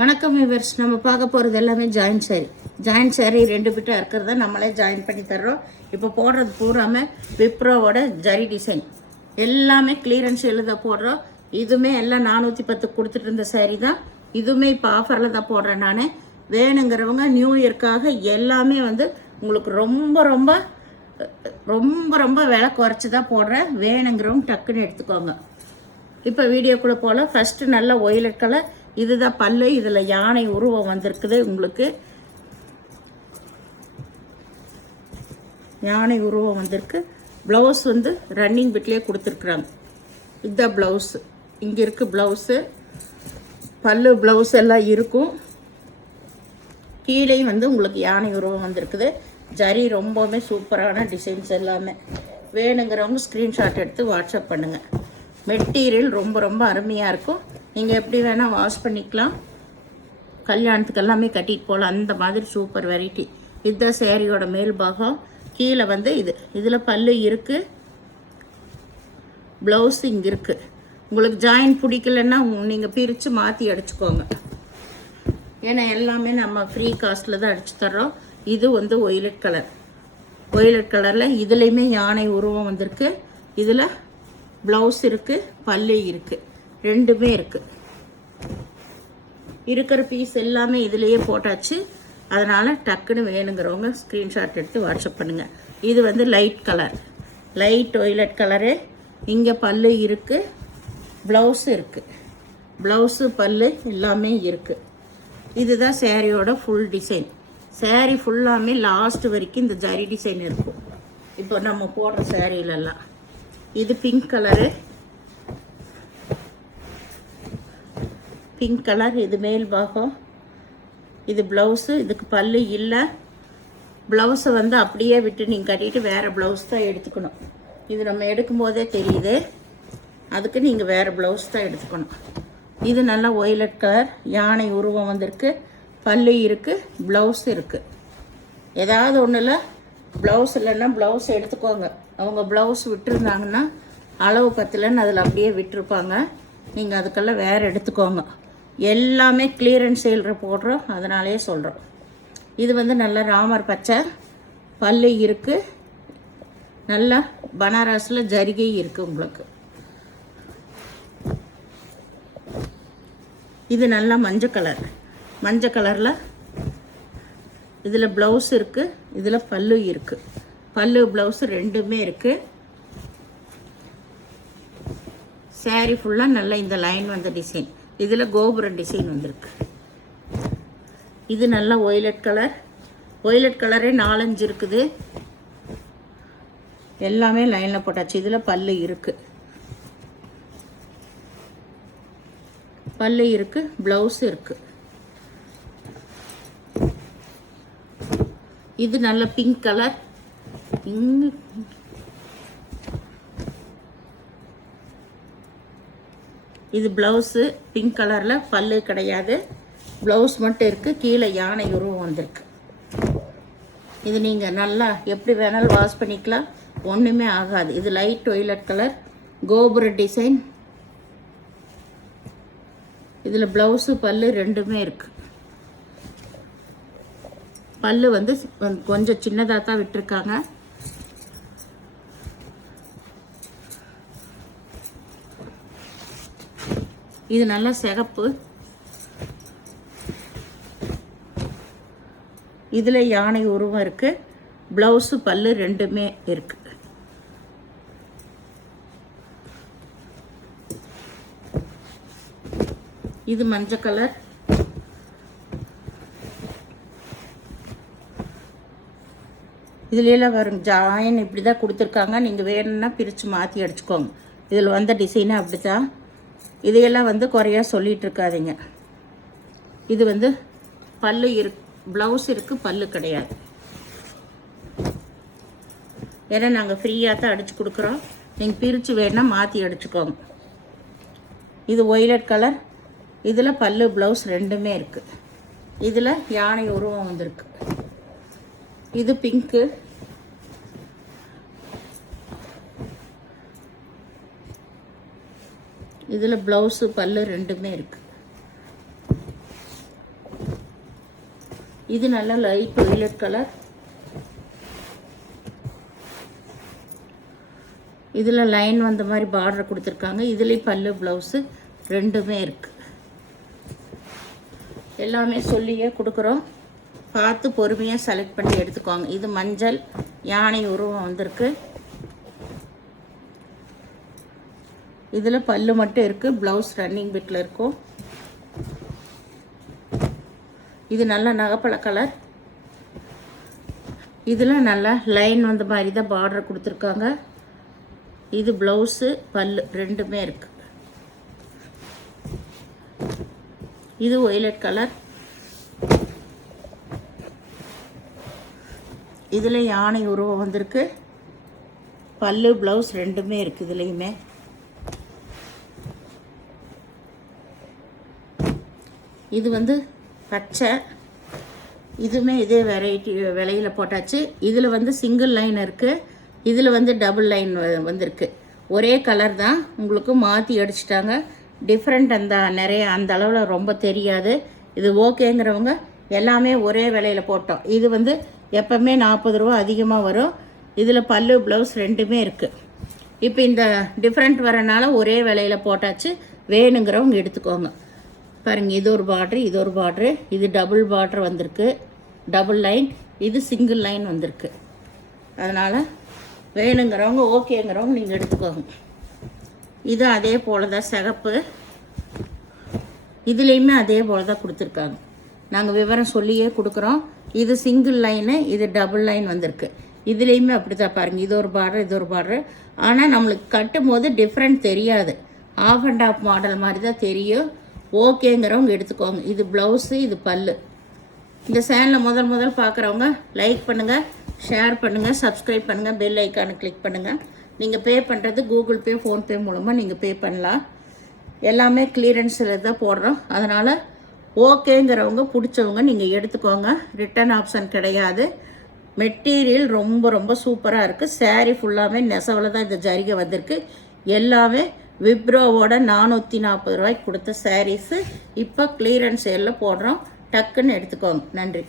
வணக்கம் விவர்ஸ். நம்ம பார்க்க போகிறது எல்லாமே ஜாயின்ட் சாரி 2 பிட்டாக இருக்கிறத நம்மளே ஜாயின் பண்ணி தர்றோம். இப்போ போடுறது பூராமல் விப்ரோவோட ஜரி டிசைன் எல்லாமே கிளியரன்ஸ் எழுத போடுறோம். இதுவுமே எல்லாம் 410 கொடுத்துட்டு இருந்த சாரி தான். இதுவுமே இப்போ ஆஃபரில் தான் போடுறேன் நான். வேணுங்கிறவங்க நியூ இயர்க்காக எல்லாமே உங்களுக்கு ரொம்ப ரொம்ப ரொம்ப ரொம்ப விலை குறைச்சி தான் போடுறேன். வேணுங்கிறவங்க டக்குன்னு எடுத்துக்கோங்க. இப்போ வீடியோக்குள்ளே போல் ஃபஸ்ட்டு நல்ல ஒயிலட் கலர். இதுதான் பல்லு. இதில் யானை உருவம் வந்திருக்குது. உங்களுக்கு யானை உருவம் வந்திருக்கு. ப்ளவுஸ் ரன்னிங் பிட்லேயே கொடுத்துருக்குறாங்க. இதுதான் ப்ளவுஸு. இங்கே இருக்குது ப்ளவுஸு. பல்லு ப்ளவுஸ் எல்லாம் இருக்கும். கீழே உங்களுக்கு யானை உருவம் வந்திருக்குது. ஜரி ரொம்பவுமே சூப்பரான டிசைன்ஸ் எல்லாமே. வேணுங்கிறவங்க ஸ்க்ரீன்ஷாட் எடுத்து வாட்ஸ்அப் பண்ணுங்கள். மெட்டீரியல் ரொம்ப ரொம்ப அருமையாக இருக்கும். நீங்கள் எப்படி வேணால் வாஷ் பண்ணிக்கலாம். கல்யாணத்துக்கு எல்லாமே கட்டிட்டு போகலாம். அந்த மாதிரி சூப்பர் வெரைட்டி. இதுதான் சேரீயோட மேல் பாகம். கீழே இதில் பல்லு இருக்குது. ப்ளவுஸ் இங்கே இருக்குது. உங்களுக்கு ஜாயின் பிடிக்கலன்னா நீங்கள் பிரித்து மாற்றி அடிச்சுக்கோங்க. ஏன்னா எல்லாமே நம்ம ஃப்ரீ காஸ்ட்டில் தான் அடிச்சு தர்றோம். இது ஒயிலட் கலர். ஒயிலட் கலரில் இதுலேயுமே யானை உருவம் வந்திருக்கு. இதில் ப்ளவுஸ் இருக்குது, பல்லு இருக்குது, ரெண்டுமே இருக்குது. இருக்கிற பீஸ் எல்லாமே இதிலேயே போட்டாச்சு. அதனால் டக்குன்னு வேணுங்கிறவங்க ஸ்க்ரீன்ஷாட் எடுத்து வாட்ஸ்அப் பண்ணுங்கள். இது light colour, light violet colour. இங்கே பல்லு இருக்குது, ப்ளவுஸு இருக்குது. ப்ளவுஸு பல்லு எல்லாமே இருக்குது. இதுதான் சேரீயோட ஃபுல் டிசைன். சேரீ ஃபுல்லாமே லாஸ்ட் வரைக்கும் இந்த ஜரி டிசைன் இருக்கும். இப்போ நம்ம போடுற சேரீலெல்லாம். இது பிங்க் கலரு. Pink colour. இது மேல் பாகம். இது ப்ளவுஸு. இதுக்கு பல்லு இல்லை. ப்ளவுஸை அப்படியே விட்டு நீங்கள் கட்டிட்டு வேறு ப்ளவுஸ் தான் எடுத்துக்கணும். இது நம்ம எடுக்கும்போதே தெரியுது. அதுக்கு நீங்கள் வேறு ப்ளவுஸ் தான் எடுத்துக்கணும். இது நல்லா ஒயிலட் கலர். யானை உருவம் வந்திருக்கு. பல்லு இருக்குது, ப்ளவுஸ் இருக்குது. ஏதாவது ஒன்றில் ப்ளவுஸ் இல்லைன்னா ப்ளவுஸ் எடுத்துக்கோங்க. அவங்க ப்ளவுஸ் விட்டுருந்தாங்கன்னா அளவு பத்தலைன்னு அதில் அப்படியே விட்டுருப்பாங்க. நீங்கள் அதுக்கெல்லாம் வேறு எடுத்துக்கோங்க. எல்லாமே கிளியரன்ஸ் சேலில் போடுறோம். அதனாலே சொல்கிறோம். இது நல்லா ராமர் பச்சை. பல்லு இருக்குது. நல்லா பனாரஸில் ஜரிகை இருக்குது உங்களுக்கு. இது நல்லா மஞ்சள் கலர். மஞ்சள் கலரில் இதில் ப்ளவுஸ் இருக்குது, இதில் பல்லு இருக்குது. பல்லு ப்ளவுஸு ரெண்டுமே இருக்குது. சாரீ ஃபுல்லாக நல்லா இந்த லைன் டிசைன். இதில் கோபுரம் டிசைன் வந்திருக்கு. இது நல்லா ஒயிலட் கலர். ஒயிலட் கலரே 4-5 இருக்குது. எல்லாமே லைனில் போட்டாச்சு. இதில் பல்லு இருக்குது, பல்லு இருக்குது, ப்ளவுஸ் இருக்குது. இது நல்ல பிங்க் கலர். இது ப்ளவுஸு பிங்க் கலரில். பல்லு கிடையாது, ப்ளவுஸ் மட்டும் இருக்குது. கீழே யானை உருவம் வந்திருக்கு. இது நீங்கள் நல்லா எப்படி வேணாலும் வாஷ் பண்ணிக்கலாம். ஒன்றுமே ஆகாது. இது லைட் ஒயிலட் கலர். கோபுர டிசைன். இதில் ப்ளவுஸு பல்லு ரெண்டுமே இருக்குது. பல்லு கொஞ்சம் சின்னதாக தான் விட்டுருக்காங்க. இது நல்லா சிகப்பு. இதில் யானை உருவம் இருக்குது. ப்ளவுஸு பல்லு ரெண்டுமே இருக்குது. இது மஞ்சள் கலர். இதுலாம் வரும் ஜாயின் இப்படி தான் கொடுத்துருக்காங்க. நீங்கள் வேணும்னா பிரித்து மாற்றி அடிச்சுக்கோங்க. இதில் டிசைனு அப்படி தான். இதையெல்லாம் குறையா சொல்லிகிட்டு இருக்காதீங்க. இது பல்லு ப்ளவுஸ் இருக்குது, பல்லு கிடையாது. ஏன்னா நாங்கள் ஃப்ரீயாக தான் அடித்து கொடுக்குறோம். நீங்கள் பிரித்து வேணால் மாற்றி அடிச்சுக்கோங்க. இது ஒயிலட் கலர். இதில் பல்லு ப்ளவுஸ் ரெண்டுமே இருக்குது. இதில் யானை உருவம் வந்திருக்கு. இது பிங்க்கு. இதில் ப்ளவுஸு பல்லு ரெண்டுமே இருக்குது. இது நல்ல லைட் வயலட் கலர். இதில் லைன் வந்த மாதிரி பார்டர் கொடுத்துருக்காங்க. இதுலேயும் பல்லு ப்ளவுஸு ரெண்டுமே இருக்குது. எல்லாமே சொல்லியே கொடுக்குறோம். பார்த்து பொறுமையாக செலக்ட் பண்ணி எடுத்துக்கோங்க. இது மஞ்சள் யானை உருவம் வந்திருக்கு. இதில் பல்லு மட்டும் இருக்குது. ப்ளவுஸ் ரன்னிங் பிட்டில் இருக்கும். இது நல்ல நகைப்பழ கலர். இதில் நல்லா லைன் வந்த மாதிரி தான் பார்டர் கொடுத்துருக்காங்க. இது ப்ளவுஸு பல்லு ரெண்டுமே இருக்குது. இது வயலட் கலர். இதில் யானை உருவம் வந்திருக்கு. பல்லு ப்ளவுஸ் ரெண்டுமே இருக்குது. இதுலேயுமே இது வந்து பச்சை. இதுவுமே இதே வெரைட்டி விலையில் போட்டாச்சு. இதில் வந்து சிங்கிள் லைன் இருக்குது. இதில் வந்து டபுள் லைன் வந்திருக்கு. ஒரே கலர் தான், உங்களுக்கு மாற்றி அடிச்சிட்டாங்க. டிஃப்ரெண்ட் நிறைய அந்த அளவில் ரொம்ப தெரியாது. இது ஓகேங்கிறவங்க எல்லாமே ஒரே விலையில் போட்டோம். இது வந்து எப்போவுமே 40 ரூபா அதிகமாக வரும். இதில் பல்லு ப்ளவுஸ் ரெண்டுமே இருக்குது. இப்போ இந்த டிஃப்ரெண்ட் வரனால ஒரே விலையில் போட்டாச்சு. வேணுங்கிறவங்க எடுத்துக்கோங்க. பாருங்கள், இது ஒரு பார்ட்ரு, இது ஒரு பார்ட்ரு. இது டபுள் பார்ட்ரு வந்திருக்கு, டபுள் லைன். இது சிங்கிள் லைன் வந்திருக்கு. அதனால் வேணுங்கிறவங்க ஓகேங்கிறவங்க நீங்கள் எடுத்துக்கோங்க. இது அதே போல் தான் சிகப்பு. இதுலேயுமே அதே போல் தான் கொடுத்துருக்காங்க. நாங்கள் விவரம் சொல்லியே கொடுக்குறோம். இது சிங்கிள் லைனு, இது டபுள் லைன் வந்திருக்கு. இதுலேயுமே அப்படி தான் பாருங்கள். இது ஒரு பார்டர், இது ஒரு பார்டர். ஆனால் நம்மளுக்கு கட்டும் போது டிஃப்ரெண்ட் தெரியாது. ஆஃப் அண்ட் ஆஃப் மாடல் மாதிரி தான் தெரியும். ஓகேங்கிறவங்க எடுத்துக்கோங்க. இது ப்ளவுஸு, இது பல்லு. இந்த சேனலை முதல் பார்க்குறவங்க லைக் பண்ணுங்கள், ஷேர் பண்ணுங்கள், சப்ஸ்கிரைப் பண்ணுங்கள், பெல் ஐக்கானை கிளிக் பண்ணுங்கள். நீங்கள் பே பண்ணுறது கூகுள் பே, ஃபோன்பே மூலமாக நீங்கள் பே பண்ணலாம். எல்லாமே கிளியரன்ஸில் தான் போடுறோம். அதனால் ஓகேங்கிறவங்க பிடிச்சவங்க நீங்கள் எடுத்துக்கோங்க. ரிட்டன் ஆப்ஷன் கிடையாது. மெட்டீரியல் ரொம்ப ரொம்ப சூப்பராக இருக்குது. சாரீ ஃபுல்லாகவே நெசவில் தான் இந்த ஜரிகை வந்திருக்கு. எல்லாமே விப்ரோவோட 440 ரூபாய்க்கு கொடுத்த சாரீஸு இப்போ கிளியரன்ஸ் சேலில் போடுறோம். டக்குன்னு எடுத்துக்கோங்க. நன்றி.